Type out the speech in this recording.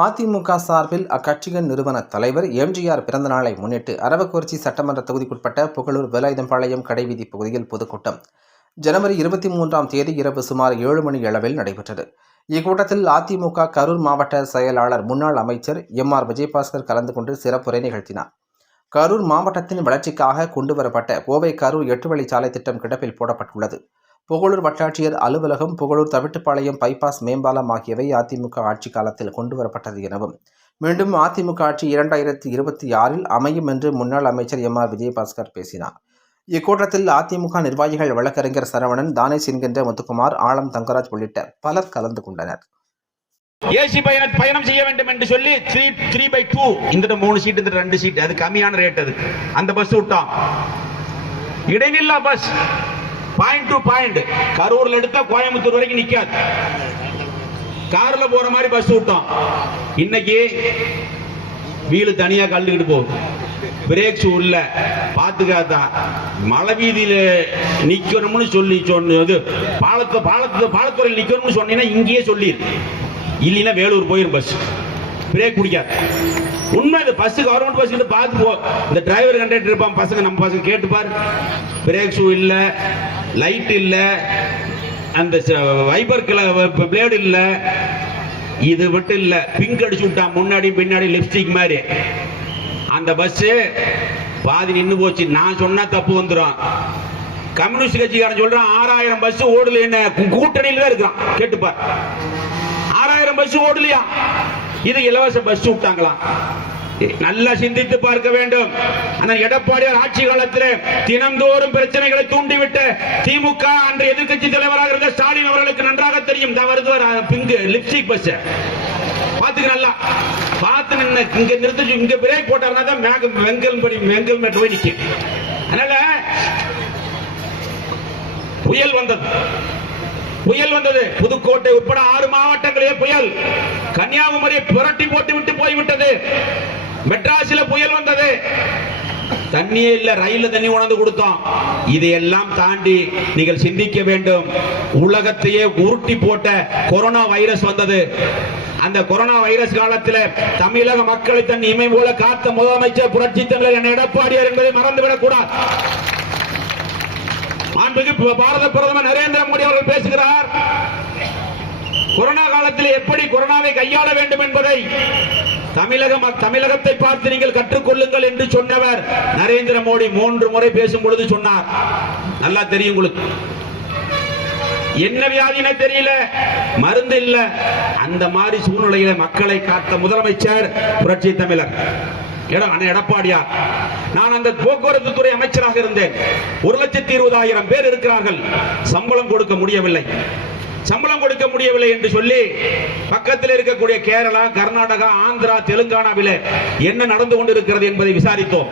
அதிமுக சார்பில் அக்கட்சியின் நிறுவன தலைவர் எம்ஜிஆர் பிறந்த நாளை முன்னிட்டு அரவக்குறிச்சி சட்டமன்ற தொகுதிக்குட்பட்ட புகழூர் வேலாயுதம்பாளையம் கடைவீதி பகுதியில் பொதுக்கூட்டம். ஜனவரி இருபத்தி மூன்றாம் தேதி இரவு சுமார் ஏழு மணி அளவில் நடைபெற்றது. இக்கூட்டத்தில் அதிமுக கரூர் மாவட்ட செயலாளர் முன்னாள் அமைச்சர் எம் ஆர் விஜயபாஸ்கர் கலந்து கொண்டு சிறப்புரை நிகழ்த்தினார். கரூர் மாவட்டத்தின் வளர்ச்சிக்காக கொண்டுவரப்பட்ட கோவை கரூர் எட்டு வழிச்சாலை திட்டம் கிடப்பில் போடப்பட்டுள்ளது. புகழூர் வட்டாட்சியர் அலுவலகம் புகழூர் தவிட்டுப்பாளையம் பைபாஸ் மேம்பாலம் ஆகியவை அதிமுக ஆட்சி காலத்தில் கொண்டுவரப்பட்டது எனவும் மீண்டும் அதிமுக ஆட்சி இரண்டாயிரத்தி இருபத்தி ஆறில் அமையும் என்று முன்னாள் அமைச்சர் எம் ஆர் விஜயபாஸ்கர் பேசினார். இக்கூட்டத்தில் அதிமுக நிர்வாகிகள் வழக்கறிஞர் சரவணன் தானேஷ் என்கின்ற முத்துக்குமார் ஆலம் தங்கராஜ் உள்ளிட்ட பலர் கலந்து கொண்டனர். ஏசி பயணம் பயணம் செய்ய வேண்டும் என்று சொல்லி த்ரீ த்ரீ பை டூ இந்த மூணு சீட் இந்த ரெண்டு சீட் அது கம்மியான ரேட் அது. அந்த பஸ் விட்டோம். இடைநில்லா பஸ் பாயிண்ட் டு பாயிண்ட் கரூர்ல எடுத்தா கோயம்புத்தூர் வரைக்கும் நிக்காது. கார்ல போற மாதிரி பஸ் விட்டோம். இன்னைக்கு வீலு தனியா கழுந்துக்கிட்டு போகுது. பிரேக் ஷூ பாத்துக்காதான் மலை வீதியில நிக்கணும்னு சொல்லி சொன்னது பாலத்தை பாலத்து பாலத்துறையில் நிக்கணும்னு சொன்னீங்கன்னா இங்கேயே சொல்லிடு. இல்லைன்னா வேலூர் போயிரும் பஸ் பிரேக் பிடிக்காது உண்மை இது பஸ் கவர்மெண்ட் பஸ் பார்த்து போ. இந்த டிரைவர் கண்டக்டர் இருப்பான் பசங்க நம்ம பசங்க கேட்டுப்பார். பிரேக் ஷூ இல்லை. லைட் இல்ல அந்த வைபர் பிளேடு இல்ல இது மட்டும் இல்ல. பிங்க் அடிச்சு விட்டான் முன்னாடி பின்னாடி லிப்ஸ்டிக் மாதிரி. அந்த பஸ் பாதி நின்று போச்சு. நான் சொன்னா தப்பு வந்துடும் கம்யூனிஸ்ட் கட்சிக்காரன் சொல்றான் ஆறாயிரம் பஸ் ஓடல என்ன கூட்டணியில தான் இருக்கிறான் கேட்டுப்பார் ஆறாயிரம் பஸ் ஓடலையா? இது இலவச பஸ் விட்டாங்களாம். நல்லா சிந்தித்து பார்க்க வேண்டும். ஆனா எடப்பாடியார் ஆட்சி காலத்தில் தினந்தோறும் பிரச்சனைகளை தூண்டிவிட்ட திமுக அன்று எதிர்கட்சி தலைவராக இருந்த ஸ்டாலின் அவர்களுக்கு நன்றாக தெரியும். இந்த பிங்கு லிப்ஸ்டிக் பஸ் பாத்துக்க நல்லா. பார்த்து நின்று இங்க நிறுத்தி இங்க பிரேக் போட்டாருன்னா தான் வெங்கல் படி வெங்கல் மேட் போய் நிற்கும் அதனால புயல் வந்தது. புயல் வந்தது. புதுக்கோட்டை உட்பட ஆறு மாவட்டங்களே புயல். கன்னியாகுமரியை புரட்டி போட்டு விட்டு போய்விட்டது. மெட்ராஸில் புயல் வந்தது. தண்ணியே இல்ல ரயில்ல தண்ணி உணர்ந்து கொடுத்தோம். இதையெல்லாம் தாண்டி நீங்கள் சிந்திக்க வேண்டும். உலகத்தையே உருட்டி போட்ட கொரோனா வைரஸ் வந்தது. அந்த கொரோனா வைரஸ் காலத்தில் தமிழக மக்களை தன் இமை போல காத்த முதலமைச்சர் புரட்சி என எடப்பாடியார் என்பதை மறந்துவிடக் கூடாது. மாண்புமிகு பாரத பிரதமர் நரேந்திர மோடி அவர்கள் பேசுகிறார். கொரோனா காலத்தில் எப்படி கொரோனாவை கையாள வேண்டும் என்பதை தமிழகம் தமிழகத்தை பார்த்து நீங்கள் கற்றுக்கொள்ளுங்கள் என்று சொன்னவர் நரேந்திர மோடி மூன்று முறை பேசும் பொழுது சொன்னார். நல்லா தெரியும் உங்களுக்கு. என்ன வியாதினே தெரியல. மருந்து இல்ல. அந்த மாதிரி சூழ்நிலையில மக்களை காத்த முதலமைச்சர் புரட்சி தமிழர். எடப்பாடியார். நான் அந்த போக்குவரத்து துறை அமைச்சராக இருந்தேன். ஒரு லட்சத்தி இருபதாயிரம் பேர் இருக்கிறார்கள். சம்பளம் கொடுக்க முடியவில்லை. சம்பளம் கொடுக்க முடியவில்லை என்று சொல்லி பக்கத்தில் இருக்கக்கூடிய கேரளா கர்நாடகா ஆந்திரா தெலுங்கானாவில் என்ன நடந்து கொண்டிருக்கிறது என்பதை விசாரித்தோம்.